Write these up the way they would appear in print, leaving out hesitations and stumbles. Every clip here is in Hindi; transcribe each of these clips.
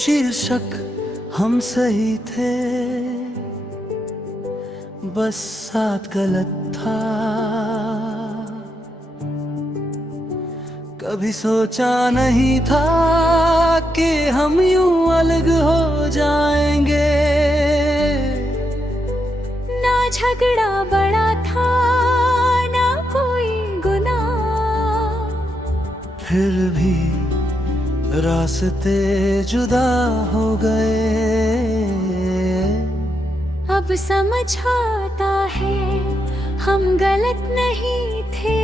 शीर्षक हम सही थे, बस साथ गलत था। कभी सोचा नहीं था कि हम यूं अलग हो जाएंगे। ना झगड़ा बड़ा था, ना कोई गुनाह, फिर भी रास्ते जुदा हो गए। अब समझ आता है हम गलत नहीं थे,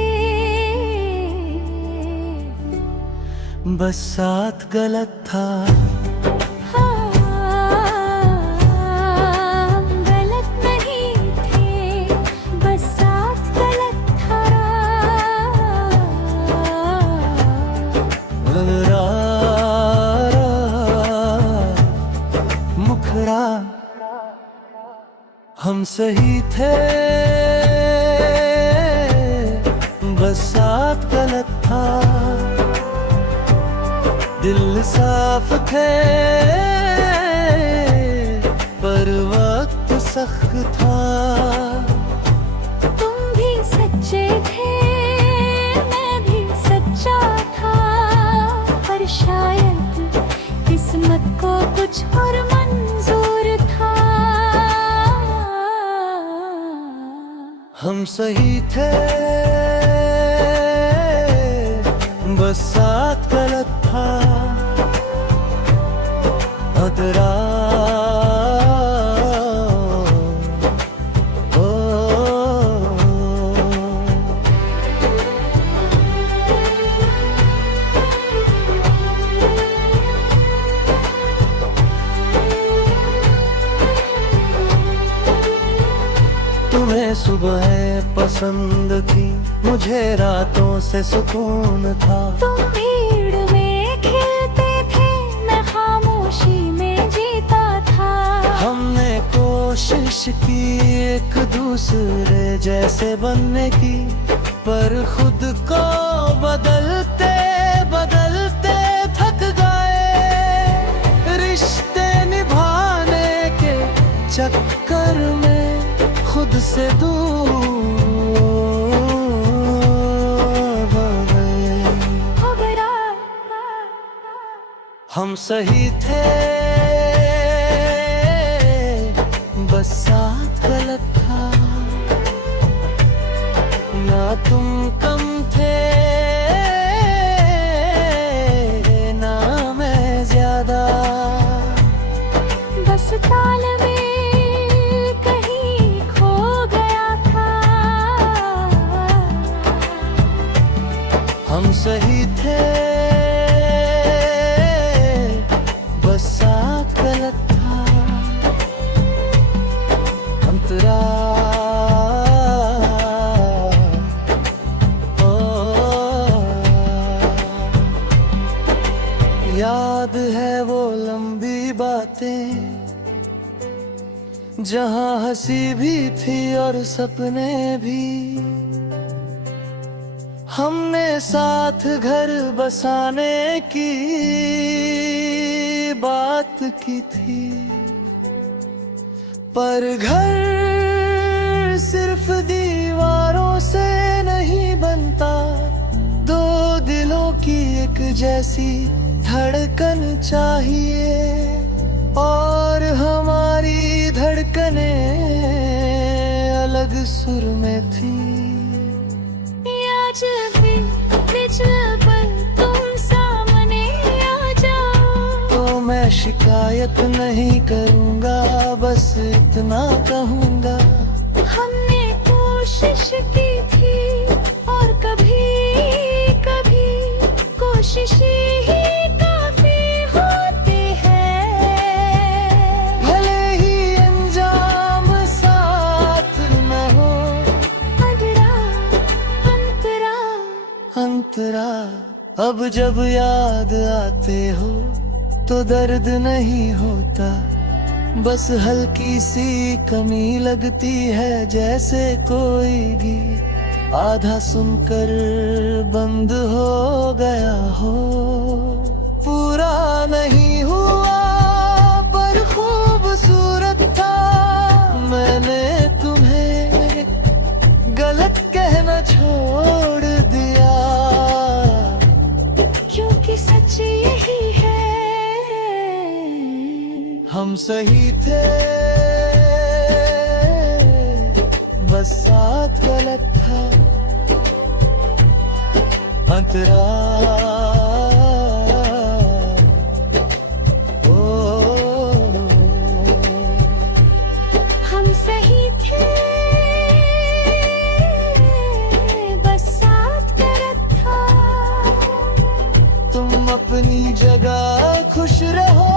बस साथ गलत था। हाँ, हम गलत नहीं थे, बस साथ गलत था। मुखड़ा हम सही थे, बस साथ गलत था। दिल साफ थे पर वक्त सख्त था। तुम भी सच्चे थे, मैं भी सच्चा था, पर शायद किस्मत को कुछ और मंजूर था। हम सही थे, बस साथ गलत था। अदरा तुम्हें सुबह पसंद थी, मुझे रातों से सुकून था। तुम भीड़ में खिलते थे, मैं खामोशी में जीता था। हमने कोशिश की एक दूसरे जैसे बनने की, पर खुद को बदलते बदलते थक गए। रिश्ते निभाने के चक्कर में खुद से दूर हो गए। हम सही थे, बस साथ गलत था। ना तुम कम थे, ना मैं ज्यादा। बस तालमेल कहीं खो गया था। हम सही थे, बस साथ गलत था। अंतरा याद है वो लंबी बातें, जहाँ हंसी भी थी और सपने भी। हमने साथ घर बसाने की बात की थी, पर घर सिर्फ दीवारों से नहीं बनता। दो दिलों की एक जैसी धड़कन चाहिए, और हमारी धड़कनें अलग सुर में थी। आज भी बिजल पर तुम सामने आ जाओ, तो मैं शिकायत नहीं करूँगा, बस इतना कहूँगा। हमने कोशिश की थी, और कभी कभी कोशिश ही काफी होती है। भले ही अंजाम साथ न हो, अदरा अंतरा अंतरा। अब जब याद आते हो तो दर्द नहीं होता, बस हल्की सी कमी लगती है। जैसे कोई गीत आधा सुनकर बंद हो गया हो, पूरा नहीं हुआ। सही थे, बस साथ गलत था। अंतरा हम सही थे, बस साथ गलत था। तुम अपनी जगह खुश रहो,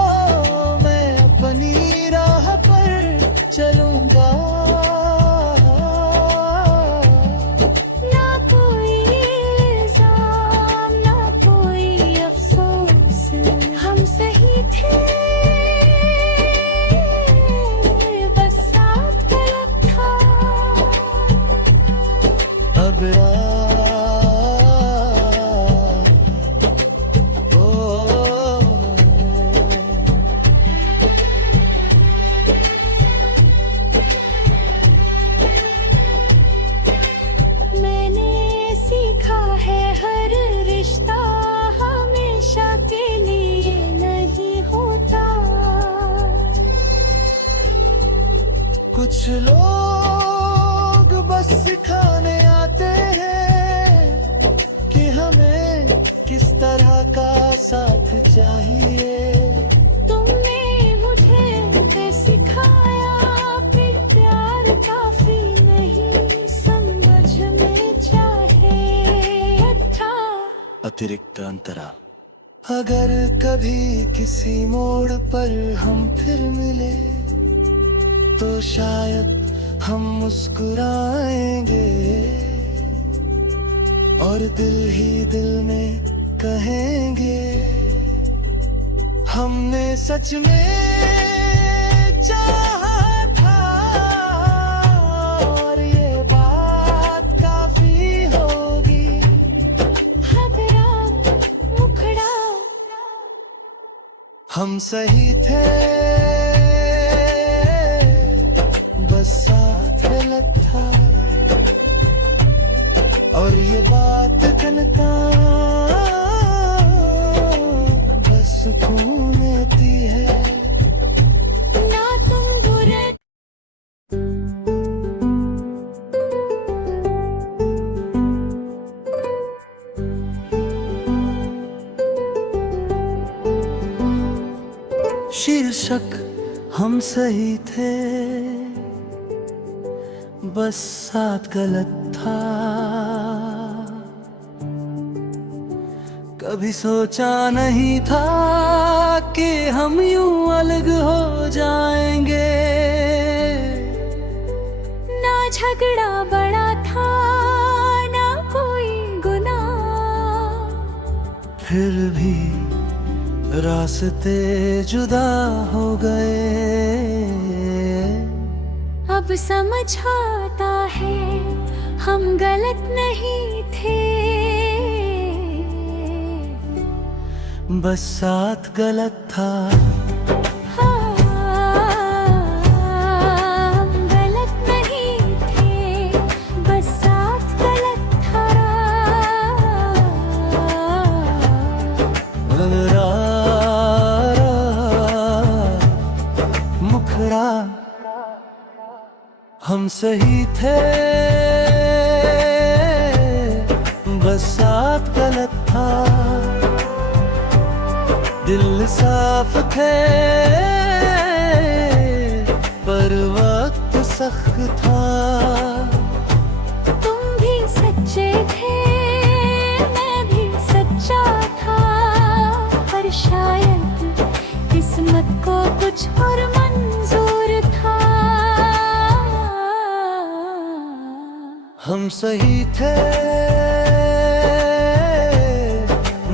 मैं अपनी राह पर चलूंगा। ना कोई इल्जाम, ना कोई अफसोस, हम सही थे, बस साथ गलत था। अब मैंने सीखा है हर रिश्ता हमेशा के लिए नहीं होता। कुछ लोग बस सिखाने आते हैं कि हमें किस तरह का साथ चाहिए। तुमने मुझे सिखाया कि प्यार काफी नहीं, समझ में चाहे अच्छा अतिरिक्त अंतरा। अगर कभी किसी मोड़ पर हम फिर मिले तो शायद हम मुस्कुराएंगे और दिल ही दिल में कहेंगे, हमने सच में चाहा था और ये बात काफी होगी। हबरा मुखड़ा हम सही थे, बस साथ गलत था। और ये बात कनका बस सुकून देती है। ना तुम बुरे शीर्षक हम सही थे, बस साथ गलत था। कभी सोचा नहीं था कि हम यूं अलग हो जाएंगे। ना झगड़ा बड़ा था, ना कोई गुनाह, फिर भी रास्ते जुदा हो गए। अब समझ आता है हम गलत नहीं थे, बस साथ गलत था। हाँ, हम गलत नहीं थे, बस साथ गलत था। मुखड़ा हम सही थे, बस साथ गलत था। दिल साफ थे पर वक्त सख्त था। तुम भी सच्चे थे, मैं भी सच्चा था, पर शायद किस्मत को कुछ और मंजूर था। हम सही थे,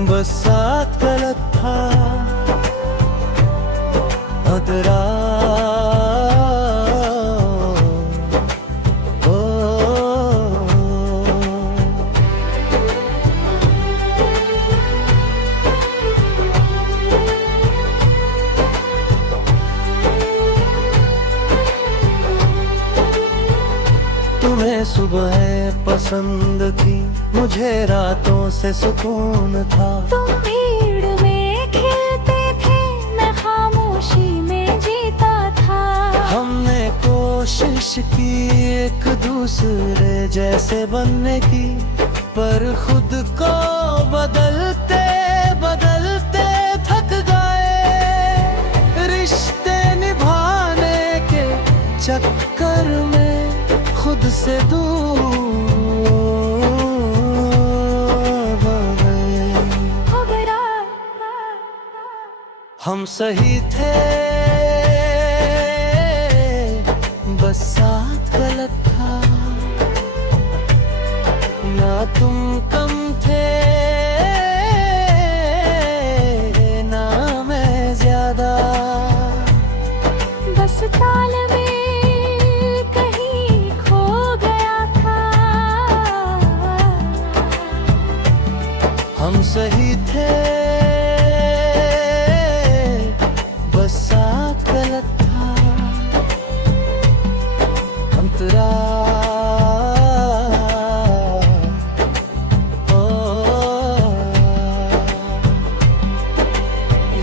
बस साथ गलत था। अंतरा तुम्हें सुबह पसंद थी, मुझे रातों से सुकून था। तुम भीड़ में खिलते थे, मैं खामोशी में जीता कोशिश की एक दूसरे जैसे बनने की, पर खुद को बदलते बदलते थक गए। रिश्ते निभाने के चक्कर में खुद से दूर हो गए। हम सही थे, बस साथ गलत था। ना तुम कम थे, ना मैं ज्यादा। बस तालमेल कहीं खो गया था। हम सही थे, बस साथ गलत था। अंतरा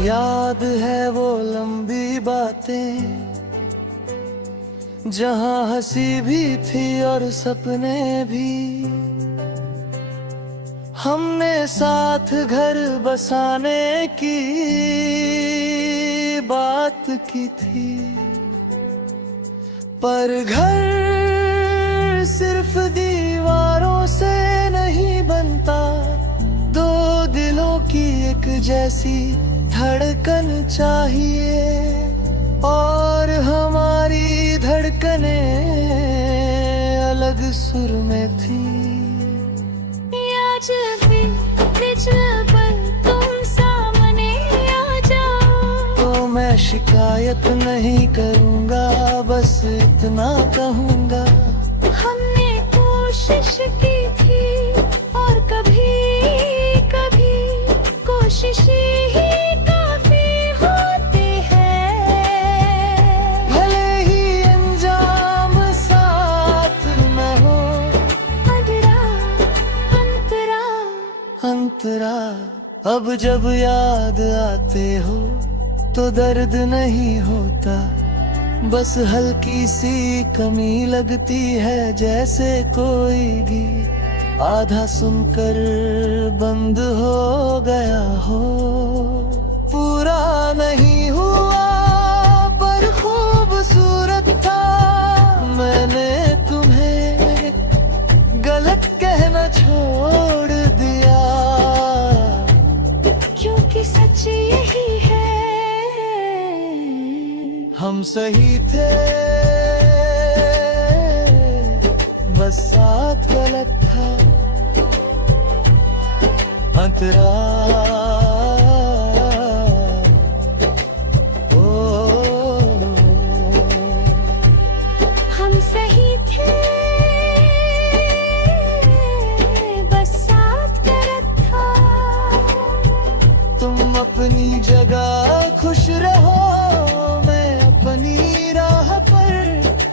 याद है वो लंबी बातें, जहां हंसी भी थी और सपने भी। हमने साथ घर बसाने की बात की थी, पर घर सिर्फ दीवारों से नहीं बनता। दो दिलों की एक जैसी धड़कन चाहिए, और हमारी धड़कनें अलग सुर में थी। आज भी बिजल पर तुम सामने आ जाओ, तो मैं शिकायत नहीं करूँगा, बस इतना कहूँगा। हमने कोशिश की थी, और कभी कभी कोशिश ही काफी होती है। भले ही अंजाम साथ न हो, अंतरा अंतरा अंतरा। अब जब याद आते हो तो दर्द नहीं होता, बस हल्की सी कमी लगती है। जैसे कोई गीत आधा सुनकर बंद हो गया हो। पूरा नहीं हुआ पर खूबसूरत था। मैंने तुम्हें गलत कहना छोड़ दिया, क्योंकि सच यही है। हम सही थे, बस साथ गलत था। अंतरा हम सही थे, बस साथ गलत था। तुम अपनी जगह खुश रहो, मैं अपनी राह पर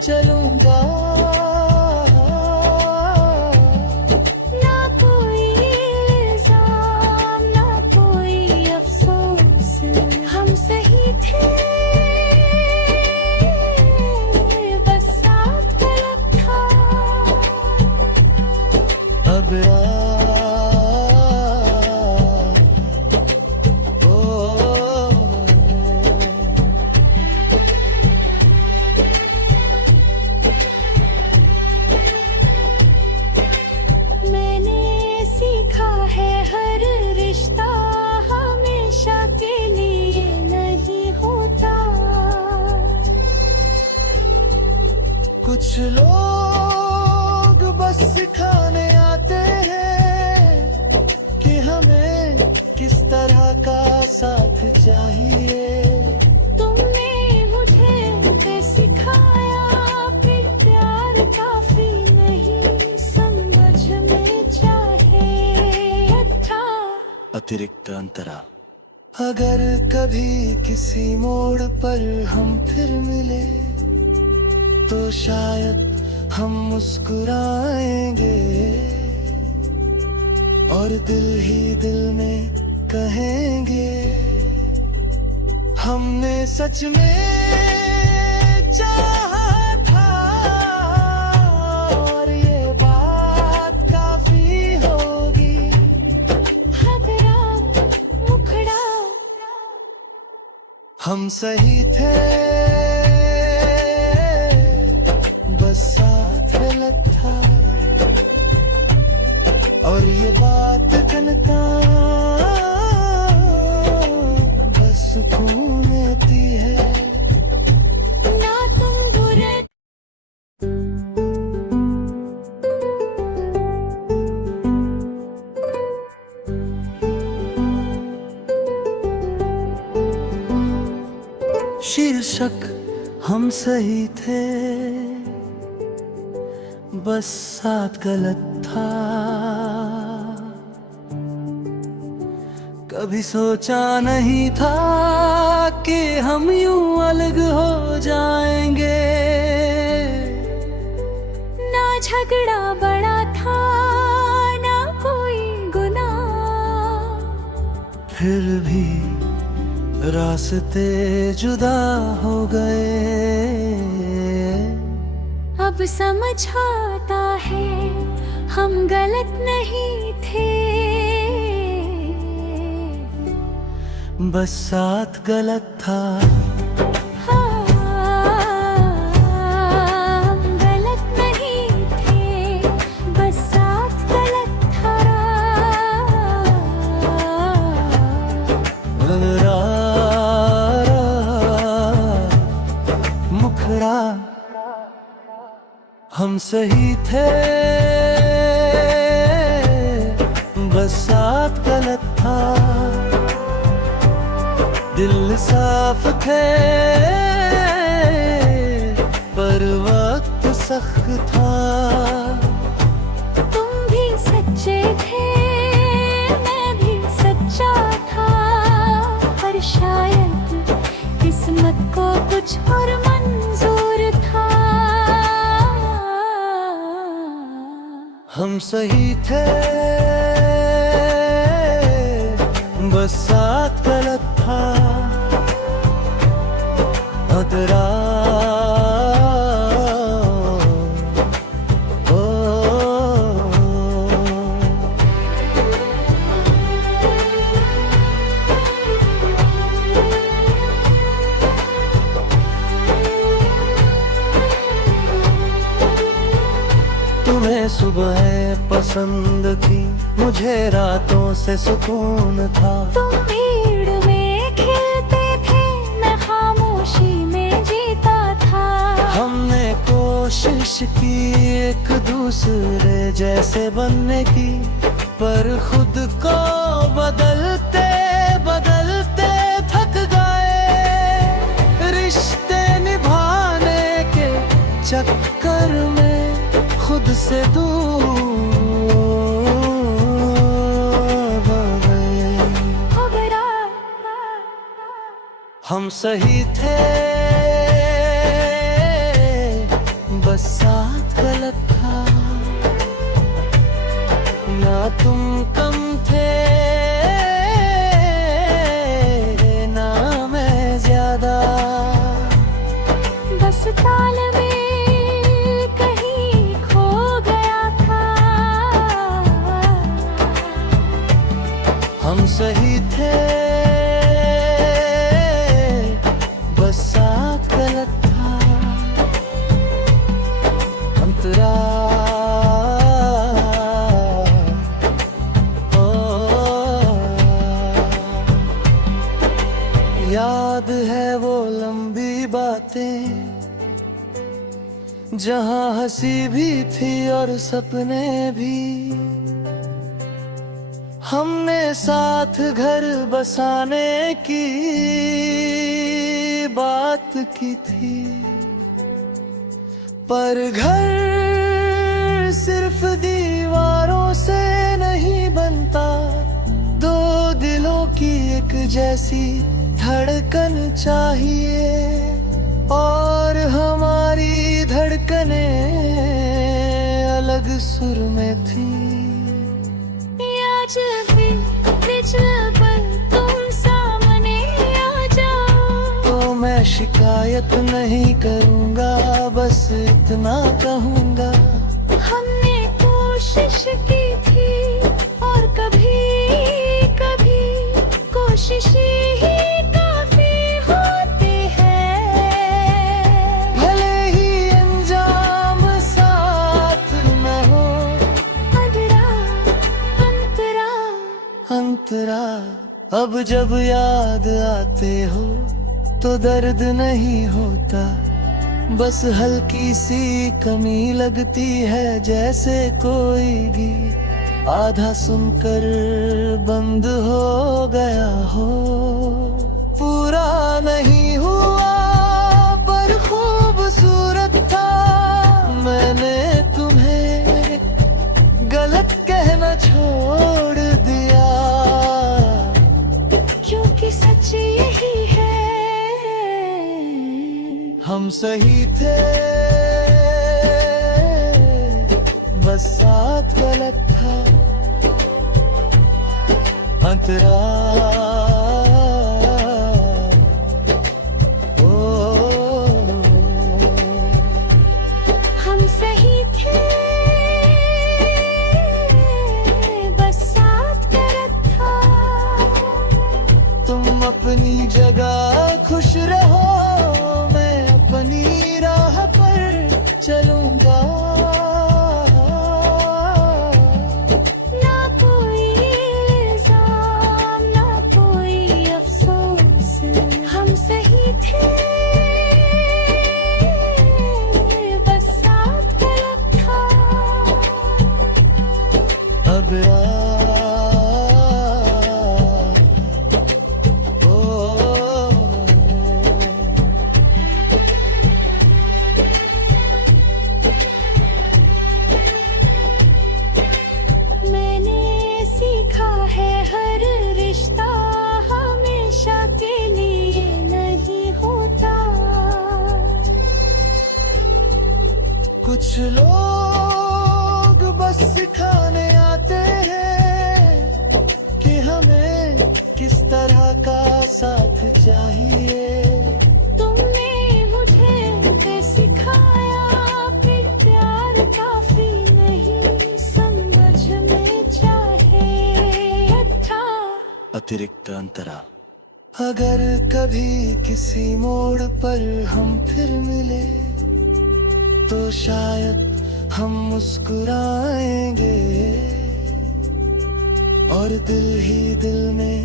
चलूंगा। ना कोई इल्जाम, ना कोई अफसोस, हम सही थे, बस साथ गलत था। अब मैंने सीखा है हर रिश्ता हमेशा के लिए नहीं होता। कुछ लोग बस सिखाने आते हैं कि हमें किस तरह का साथ चाहिए। तुमने मुझे ये सिखाया कि प्यार काफी नहीं, समझ में चाहे अच्छा अतिरिक्त अंतरा। अगर कभी किसी मोड़ पर हम फिर मिले तो शायद हम मुस्कुराएंगे और दिल ही दिल में कहेंगे, हमने सच में चाहा था। हम सही थे, बस साथ गलत था। और ये बात करता बस सुकून देती है। ना तुम बुरे शीर्षक हम सही थे, बस साथ गलत था। कभी सोचा नहीं था कि हम यूं अलग हो जाएंगे। ना झगड़ा बड़ा था, ना कोई गुनाह, फिर भी रास्ते जुदा हो गए। अब समझ आता है हम गलत नहीं थे, बस साथ गलत था। हाँ, हम गलत नहीं थे, बस साथ गलत था। मुखड़ा हम सही थे, बस साथ गलत था। दिल साफ थे पर वक्त सख्त था। तुम भी सच्चे थे, मैं भी सच्चा था, पर शायद किस्मत को कुछ और मंजूर था। हम सही थे, बस साथ गलत था। अदरा तुम्हें सुबह पसंद थी, मुझे रातों से सुकून था। तुम भीड़ में खिलते थे, मैं खामोशी में जीता था। हमने कोशिश की एक दूसरे जैसे बनने की, पर खुद को बदलते बदलते थक गए। रिश्ते निभाने के चक्कर में खुद से दूर हो गए। हम सही थे, बस साथ गलत था। ना तुम कम थे, ना मैं ज्यादा, बस तालमेल कहीं खो गया था। हम सही थे, बस साथ गलत था। अंतरा याद है वो लंबी बातें, जहाँ हंसी भी थी और सपने भी। हमने साथ घर बसाने की बात की थी, पर घर सिर्फ दीवारों से नहीं बनता। दो दिलों की एक जैसी धड़कन चाहिए, और हमारी धड़कनें अलग सुर में थी। आज भी बिजल पर तुम सामने आ जाओ, तो मैं शिकायत नहीं करूँगा, बस इतना कहूँगा। हमने कोशिश की थी, और कभी कभी कोशिश ही काफी होती। अब जब याद आते हो तो दर्द नहीं होता, बस हल्की सी कमी लगती है, जैसे कोई गीत आधा सुनकर बंद हो गया हो। पूरा नहीं हुआ पर खूबसूरत था, मैंने तुम्हें गलत कहना छोड़ दिया, क्योंकि सच यही है, हम सही थे बस साथ गलत था। अंतरा हम सही थे बस साथ गलत था। तुम अपनी जगह खुश रहो, मैं अपनी राह पर चलूंगा। ना कोई इल्जाम ना कोई अफसोस, हम सही थे बस साथ गलत था। अब मैंने सीखा है हर रिश्ता हमेशा के लिए नहीं होता। कुछ लोग बस सिखाने आते हैं कि हमें किस तरह का साथ चाहिए। तुमने मुझे सिखाया कि प्यार काफी नहीं, समझ में चाहे अच्छा अतिरिक्त अंतरा। अगर कभी किसी मोड़ पर हम फिर मिले तो शायद हम मुस्कुराएंगे और दिल ही दिल में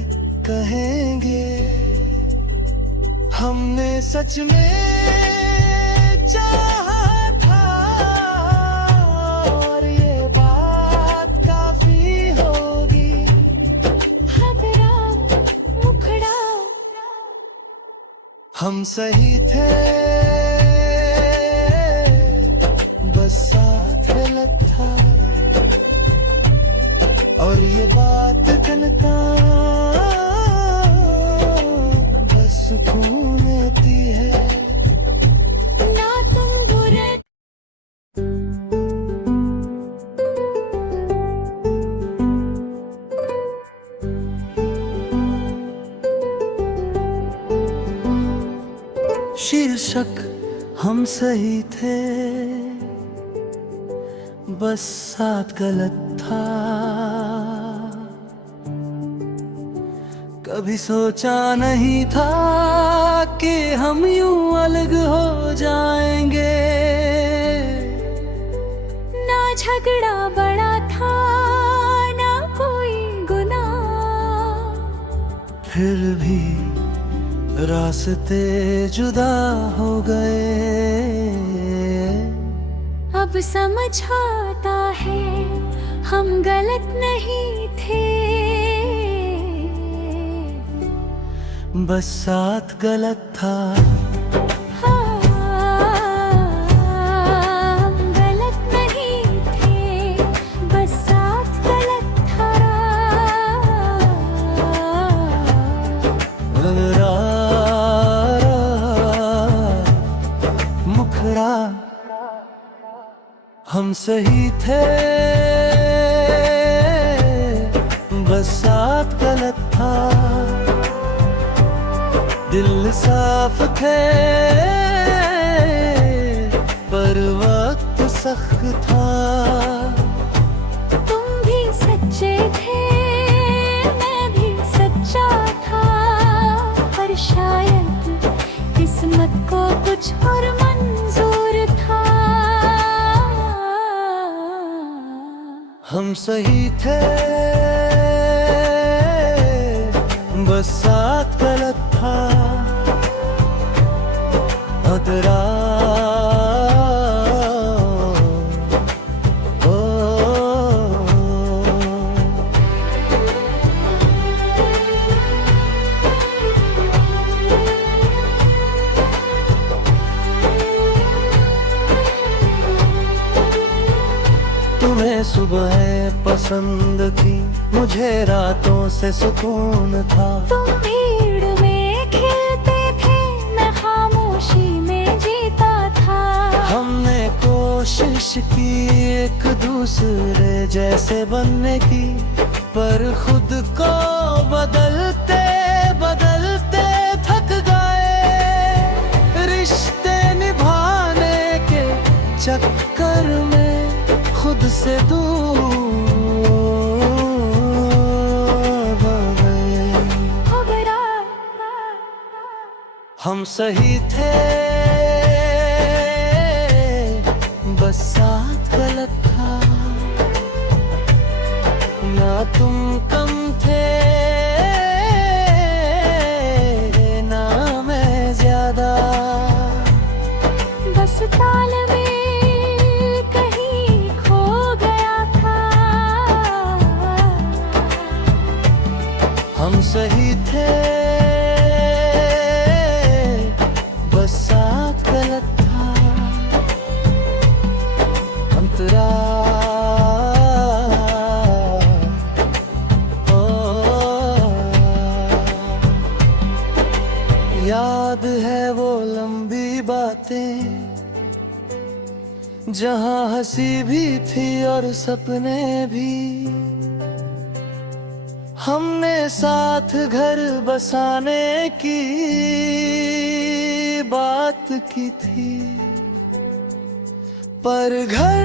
कहेंगे, हमने सच में चाहा था और ये बात काफी होगी। खतरा मुखड़ा हम सही थे बस साथ गलत था, और ये बात कनका बस सुकून देती है। ना तुम बुरे शीर्षक हम सही थे बस साथ गलत था। कभी सोचा नहीं था कि हम यूं अलग हो जाएंगे। ना झगड़ा बड़ा था ना कोई गुनाह, फिर भी रास्ते जुदा हो गए। अब समझ आता है हम गलत नहीं थे, बस साथ गलत था। हाँ, हम गलत नहीं थे बस साथ गलत था। मुखड़ा हम सही थे बस साथ गलत था। दिल साफ थे पर वक्त सख्त था। तुम भी सच्चे थे मैं भी सच्चा था, पर शायद किस्मत को कुछ और मंजूर था। हम सही थे बस साथ गलत था तेरा। तुम्हें सुबह पसंद थी, मुझे रातों से सुकून था। तुम भीड़ में खिलते थे, मैं खामोशी में जीता था। हमने कोशिश की एक दूसरे जैसे बनने की, पर खुद को बदलते बदलते थक गए। रिश्ते निभाने के चक्कर में खुद से दूर हो गए। हम सही थे, बस साथ गलत था। ना तुम कम थे, ना मैं ज्यादा। बस तालमेल कहीं खो गया था। हम सही थे, बस साथ गलत था। अंतरा याद है वो लंबी बातें, जहाँ हंसी भी थी और सपने भी। हमने साथ घर बसाने की बात की थी, पर घर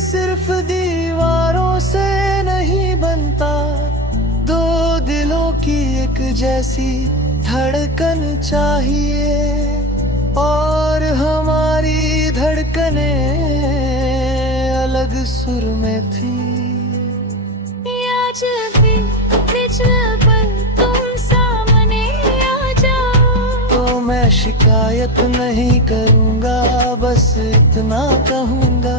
सिर्फ दीवारों से नहीं बनता। दो दिलों की एक जैसी धड़कन चाहिए, और हमारी धड़कनें अलग सुर में थी। आज भी बिछड़ पर तुम सामने आ जाओ, तो मैं शिकायत नहीं करूँगा, बस इतना कहूँगा।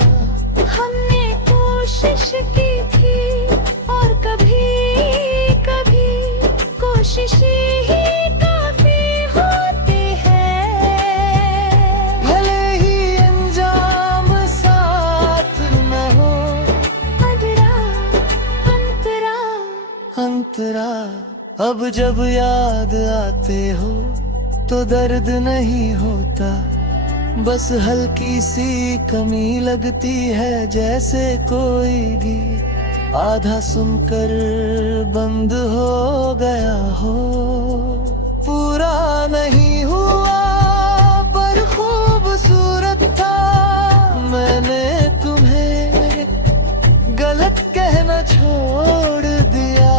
हमने कोशिश की थी, और कभी कभी कोशिश ही काफी होती है। भले ही अंजाम साथ न हो, अंतरा अंतरा। अब जब याद आते हो तो दर्द नहीं होता, बस हल्की सी कमी लगती है। जैसे कोई गीत आधा सुनकर बंद हो गया हो। पूरा नहीं हुआ पर खूबसूरत था। मैंने तुम्हें गलत कहना छोड़ दिया,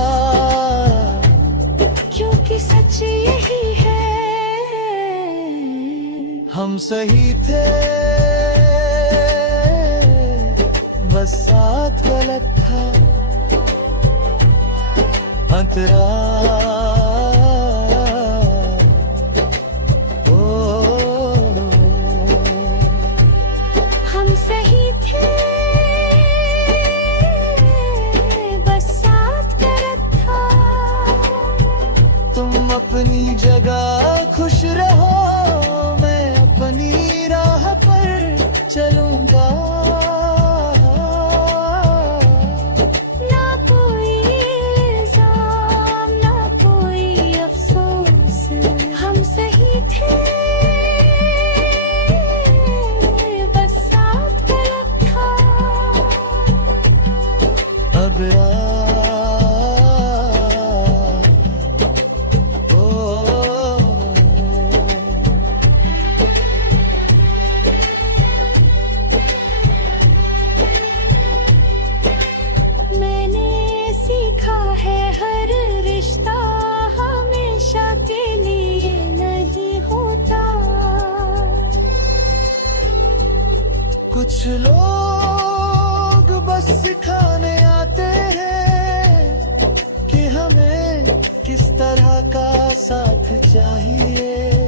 क्योंकि सच यही है। हम सही थे, बस साथ गलत था। अंतरा हम सही थे, बस साथ गलत था। तुम अपनी जगह खुश रहो, मैं अपनी राह पर चलूंगा। ना कोई इल्जाम, ना कोई अफसोस, हम सही थे, बस साथ गलत था। अब मैंने सीखा है हर रिश्ता हमेशा के लिए नहीं होता। कुछ लोग बस सिखाने आते हैं कि हमें साथ चाहिए।